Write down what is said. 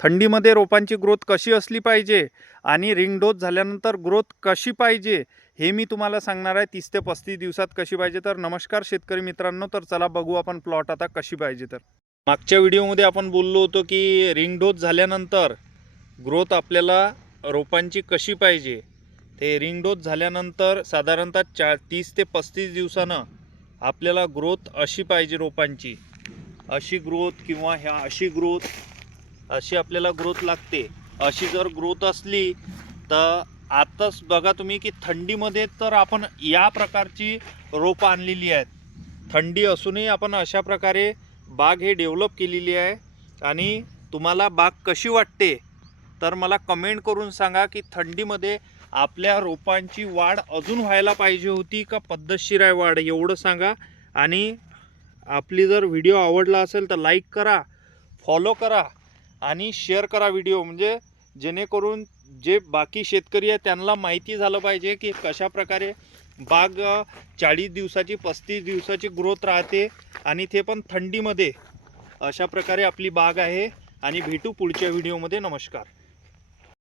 थंडीमध्ये रोपांची ग्रोथ कशी असली पाहिजे आणि रिंग डोस झाल्यानंतर ग्रोथ कशी पाहिजे हे मी तुम्हाला सांगणार आहे. 30 ते 35 दिवसात कशी पाहिजे. तर नमस्कार शेतकरी मित्रांनो, तर चला बघू आपण प्लॉट आता कशी पाहिजे. तर मागच्या व्हिडिओमध्ये आपण बोललो होतो की रिंग डोस झाल्यानंतर ग्रोथ आपल्याला रोपांची कशी पाहिजे. ते रिंग डोस झाल्यानंतर साधारणतः 30 ते 35 दिवसानं आपल्याला ग्रोथ अशी पाहिजे रोपांची. अशी ग्रोथ किंवा अशी ग्रोथ, अशी आपल्याला ग्रोथ लागते. अशी जर ग्रोथ असली तर आताच बघा तुम्ही की थंडीमध्ये तर आपण या प्रकारची रोपं आणलेली आहेत. थंडी असूनही आपण अशा प्रकारे बाग हे डेव्हलप केलेली आहे. आणि तुम्हाला बाग कशी वाटते तर मला कमेंट करून सांगा की थंडीमध्ये आपल्या रोपांची वाढ अजून व्हायला पाहिजे होती का पद्धतशीर आहे वाढ, एवढं सांगा. आणि आपली जर व्हिडिओ आवडला असेल तर लाईक करा, फॉलो करा आणि शेअर करा व्हिडिओ, म्हणजे जेणेकरून जे बाकी शेतकरी आहे त्यांना माहिती झालं पाहिजे की कशा प्रकारे बाग 40 दिवसाची 35 दिवसाची ग्रोथ राहते आणि ते पण थंडीमध्ये. अशा प्रकारे आपली बाग आहे आणि भेटू पुढच्या व्हिडिओमध्ये. नमस्कार.